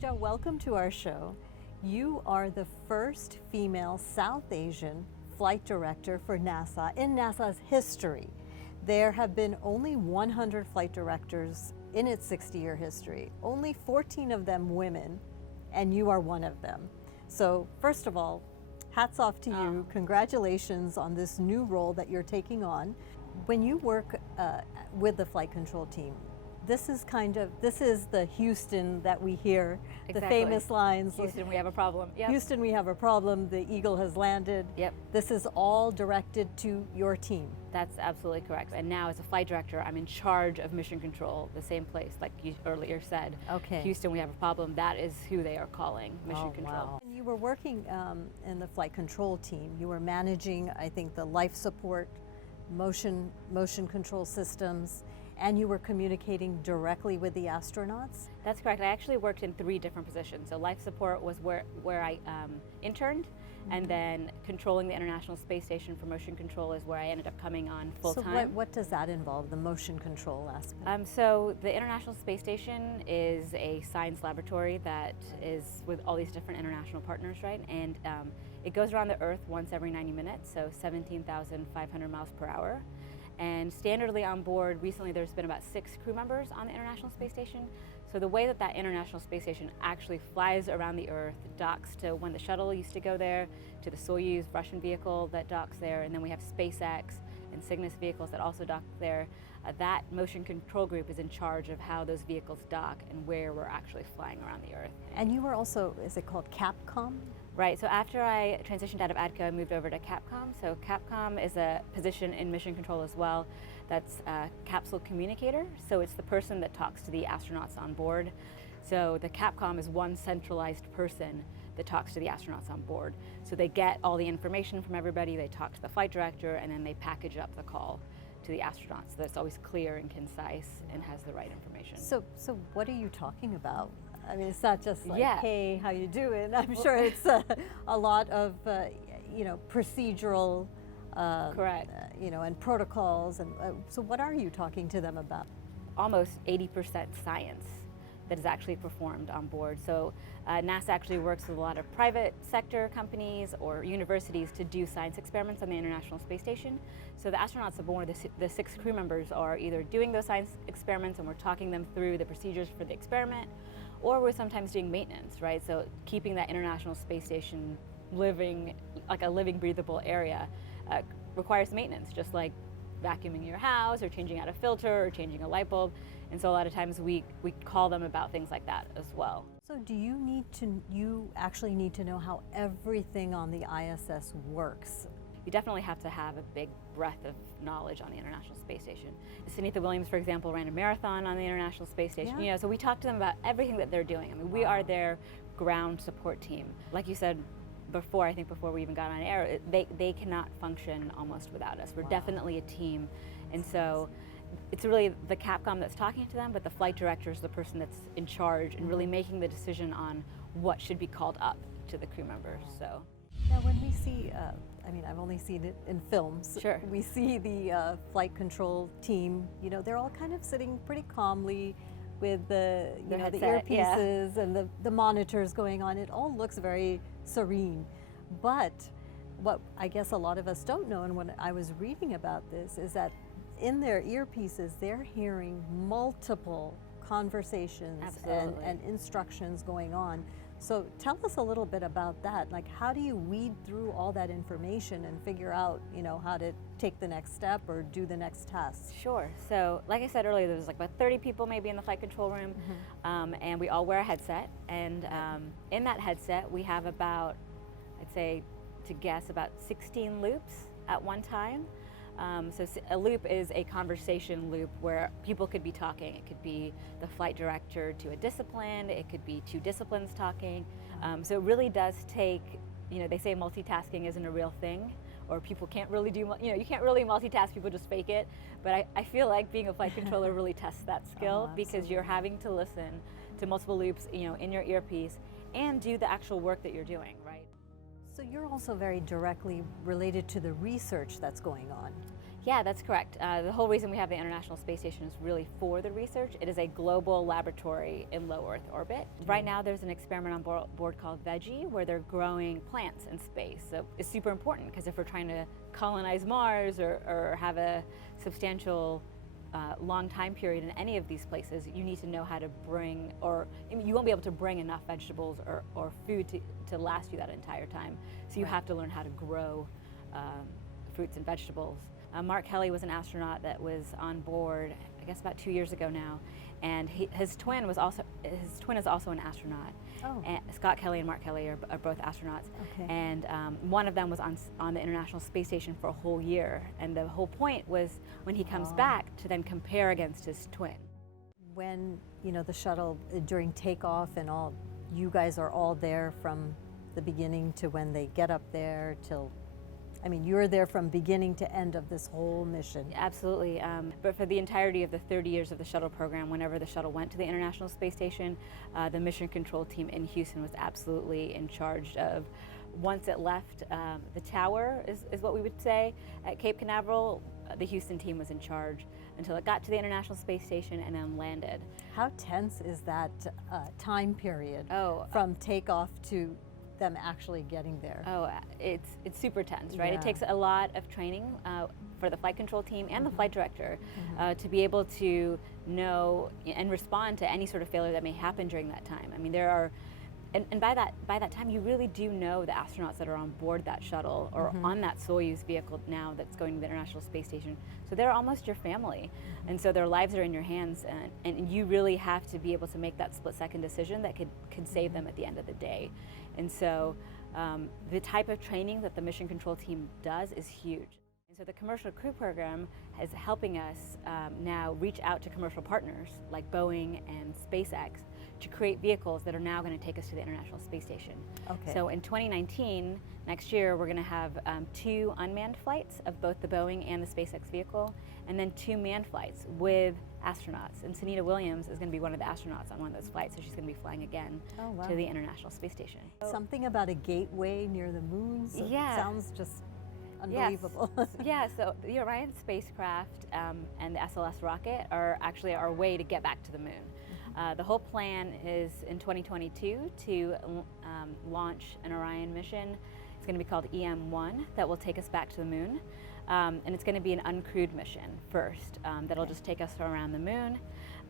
Pooja, welcome to our show. You are the first female South Asian flight director for NASA in NASA's history. There have been only 100 flight directors in its 60-year history, only 14 of them women, and you are one of them. So first of all, hats off to you. Congratulations on this new role that you're taking on. When you work with the flight control team, this is the Houston that we hear, Exactly. the famous lines. Houston, we have a problem. Yep. Houston, we have a problem. The Eagle has landed. Yep. This is all directed to your team. That's absolutely correct. And now as a flight director, I'm in charge of mission control, the same place, like you earlier said. Okay. Houston, we have a problem. That is who they are calling, mission control. Wow. You were working in the flight control team. You were managing, I think, the life support, motion control systems, and you were communicating directly with the astronauts? That's correct. I actually worked in 3 different positions. So life support was where I interned, and then controlling the International Space Station for motion control is where I ended up coming on full time. So what does that involve, the motion control aspect? So the International Space Station is a science laboratory that is with all these different international partners, right? And it goes around the Earth once every 90 minutes, so 17,500 miles per hour. And standardly on board, recently there's been about 6 crew members on the International Space Station. So the way that International Space Station actually flies around the Earth, docks to when the shuttle used to go there, to the Soyuz Russian vehicle that docks there, and then we have SpaceX and Cygnus vehicles that also dock there. That motion control group is in charge of how those vehicles dock and where we're actually flying around the Earth. And you were also, is it called Capcom? Right, so after I transitioned out of ADCO, I moved over to Capcom. So Capcom is a position in mission control as well. That's a capsule communicator. So it's the person that talks to the astronauts on board. So the Capcom is one centralized person that talks to the astronauts on board. So they get all the information from everybody, they talk to the flight director, and then they package up the call to the astronauts so that it's always clear and concise and has the right information. So what are you talking about? I mean, it's not just like, Yeah. hey, how you doing? I'm sure it's a lot of, procedural, Correct. And protocols. And so what are you talking to them about? Almost 80% science that is actually performed on board. So NASA actually works with a lot of private sector companies or universities to do science experiments on the International Space Station. So the astronauts aboard, the 6 crew members, are either doing those science experiments and we're talking them through the procedures for the experiment, or we're sometimes doing maintenance, right? So keeping that International Space Station living, like a living, breathable area requires maintenance, just like vacuuming your house or changing out a filter or changing a light bulb. And so a lot of times we call them about things like that as well. So do you actually need to know how everything on the ISS works? You definitely have to have a big breadth of knowledge on the International Space Station. Sunitha Williams, for example, ran a marathon on the International Space Station. Yeah. So we talk to them about everything that they're doing. I mean, we are their ground support team. Like you said before, I think before we even got on air, they cannot function almost without us. We're definitely a team. And so it's really the Capcom that's talking to them, but the flight director is the person that's in charge and really making the decision on what should be called up to the crew members. So. Now, when we see, I've only seen it in films. Sure. We see the flight control team. They're all kind of sitting pretty calmly with the the headset, earpieces and the monitors going on. It all looks very serene. But what I guess a lot of us don't know, and when I was reading about this, is that in their earpieces, they're hearing multiple conversations and instructions going on. So tell us a little bit about that. Like, how do you weed through all that information and figure out, how to take the next step or do the next task? Sure. So, like I said earlier, there's like about 30 people maybe in the flight control room, and we all wear a headset. And in that headset, we have about, I'd say, to guess, about 16 loops at one time. So a loop is a conversation loop where people could be talking. It could be the flight director to a discipline. It could be 2 disciplines talking. So it really does take, they say multitasking isn't a real thing, or people can't really do, you can't really multitask, people just fake it. But I feel like being a flight controller really tests that skill because you're having to listen to multiple loops, in your earpiece and do the actual work that you're doing, right? So you're also very directly related to the research that's going on. Yeah, that's correct. The whole reason we have the International Space Station is really for the research. It is a global laboratory in low Earth orbit. Right now there's an experiment on board called Veggie where they're growing plants in space. So it's super important because if we're trying to colonize Mars or have a substantial long time period in any of these places, you need to know how to bring, or I mean, you won't be able to bring enough vegetables or food to last you that entire time. So you have to learn how to grow fruits and vegetables. Mark Kelly was an astronaut that was on board, I guess about 2 years ago now, and his twin is also an astronaut. Oh. And Scott Kelly and Mark Kelly are both astronauts. Okay. And one of them was on the International Space Station for a whole year. And the whole point was when he comes back to then compare against his twin. When, you know, the shuttle during takeoff and all, you guys are all there from the beginning to when they get up there till, I mean, you're there from beginning to end of this whole mission. Absolutely, but for the entirety of the 30 years of the shuttle program, whenever the shuttle went to the International Space Station, the mission control team in Houston was absolutely in charge of, once it left the tower, is what we would say, at Cape Canaveral, the Houston team was in charge until it got to the International Space Station and then landed. How tense is that time period from takeoff to them actually getting there? Oh, it's super tense, right? Yeah. It takes a lot of training for the flight control team and the flight director to be able to know and respond to any sort of failure that may happen during that time. I mean, there are, and by that time, you really do know the astronauts that are on board that shuttle or on that Soyuz vehicle now that's going to the International Space Station. So they're almost your family, and so their lives are in your hands, and you really have to be able to make that split-second decision that could save them at the end of the day. And so the type of training that the mission control team does is huge. And so the commercial crew program is helping us now reach out to commercial partners like Boeing and SpaceX to create vehicles that are now going to take us to the International Space Station. Okay. So in 2019, next year, we're going to have 2 unmanned flights of both the Boeing and the SpaceX vehicle, and then 2 manned flights with astronauts. And Sunita Williams is going to be one of the astronauts on one of those flights, so she's going to be flying again to the International Space Station. Something about a gateway near the moon? So Yeah. It sounds just unbelievable. Yeah, so the Orion spacecraft and the SLS rocket are actually our way to get back to the moon. The whole plan is in 2022 to launch an Orion mission. It's going to be called EM1 that will take us back to the moon. And it's going to be an uncrewed mission first that'll just take us around the moon.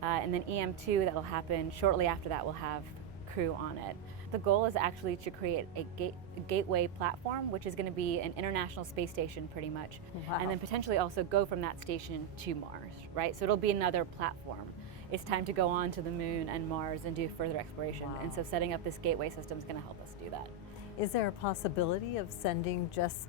And then EM2 that'll happen shortly after that will have crew on it. The goal is actually to create a gateway platform, which is going to be an International Space Station pretty much, and then potentially also go from that station to Mars, right? So it'll be another platform. It's time to go on to the moon and Mars and do further exploration. And so setting up this gateway system is going to help us do that. Is there a possibility of sending just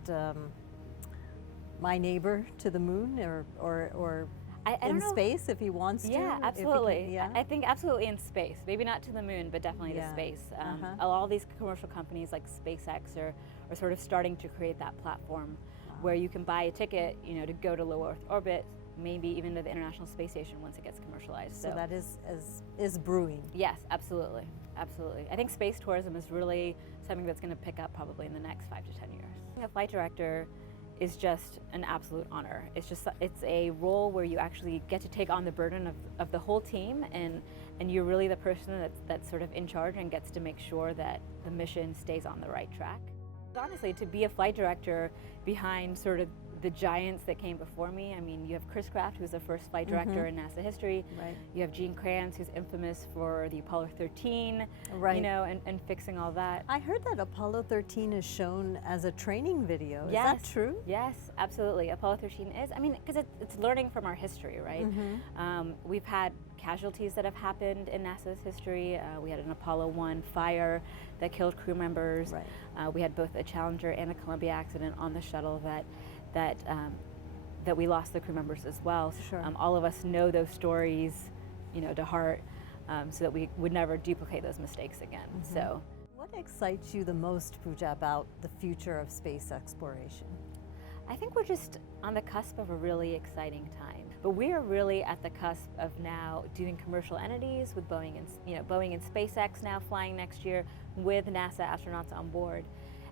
my neighbor to the moon or I in don't know. Space if he wants to? Yeah, if he absolutely. can, yeah? I think absolutely in space. Maybe not to the moon, but definitely to space. All these commercial companies like SpaceX are sort of starting to create that platform where you can buy a ticket, you know, to go to low Earth orbit, maybe even to the International Space Station once it gets commercialized. So that is brewing. Yes, absolutely, absolutely. I think space tourism is really something that's going to pick up probably in the next 5 to 10 years. Being a flight director is just an absolute honor. It's a role where you actually get to take on the burden of the whole team, and you're really the person that's sort of in charge and gets to make sure that the mission stays on the right track. Honestly, to be a flight director behind sort of the giants that came before me. I mean, you have Chris Kraft, who's the first flight director in NASA history. Right. You have Gene Kranz, who's infamous for the Apollo 13, Right. you know, and fixing all that. I heard that Apollo 13 is shown as a training video. Is Yes. that true? Yes, absolutely. Apollo 13 is. I mean, because it's learning from our history, right? We've had casualties that have happened in NASA's history. We had an Apollo 1 fire that killed crew members. Right. We had both a Challenger and a Columbia accident on the shuttle that we lost the crew members as well. Sure. All of us know those stories, you know, to heart, so that we would never duplicate those mistakes again. So, What excites you the most, Pooja, about the future of space exploration? I think we're just on the cusp of a really exciting time. But we are really at the cusp of now doing commercial entities with Boeing and SpaceX now flying next year with NASA astronauts on board,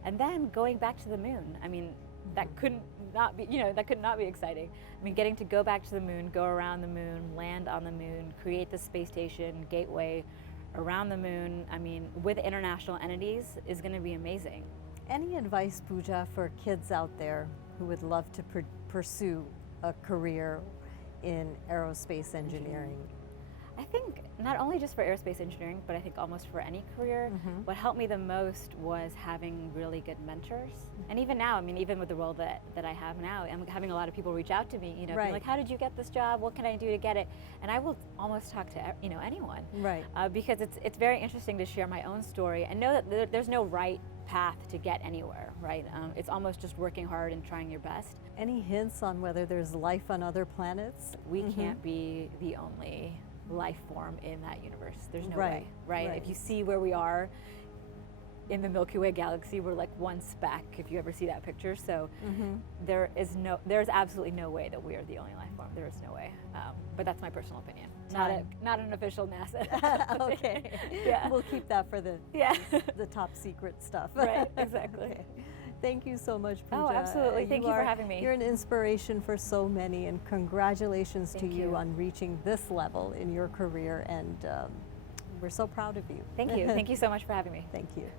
and then going back to the moon. I mean, that couldn't not be, that could not be exciting. I mean, getting to go back to the moon, go around the moon, land on the moon, create the space station gateway around the moon, I mean, with international entities is going to be amazing. Any advice, Pooja, for kids out there who would love to pursue a career in aerospace engineering? I think not only just for aerospace engineering, but I think almost for any career, what helped me the most was having really good mentors. And even now, I mean, even with the role that I have now, I'm having a lot of people reach out to me, being like, how did you get this job? What can I do to get it? And I will almost talk to anyone. Right. Because it's very interesting to share my own story and know that there's no right path to get anywhere, right? It's almost just working hard and trying your best. Any hints on whether there's life on other planets? We can't be the only life form in that universe. There's no way, right? If you see where we are in the Milky Way galaxy, we're like one speck, if you ever see that picture. So there's absolutely no way that we are the only life form. There is no way. But that's my personal opinion. Not an official NASA. Okay. Yeah. We'll keep that for the top secret stuff. Right, exactly. Okay. Thank you so much, Pooja. Oh, absolutely. Thank you for having me. You're an inspiration for so many, and congratulations to you on reaching this level in your career, and we're so proud of you. Thank you. Thank you so much for having me. Thank you.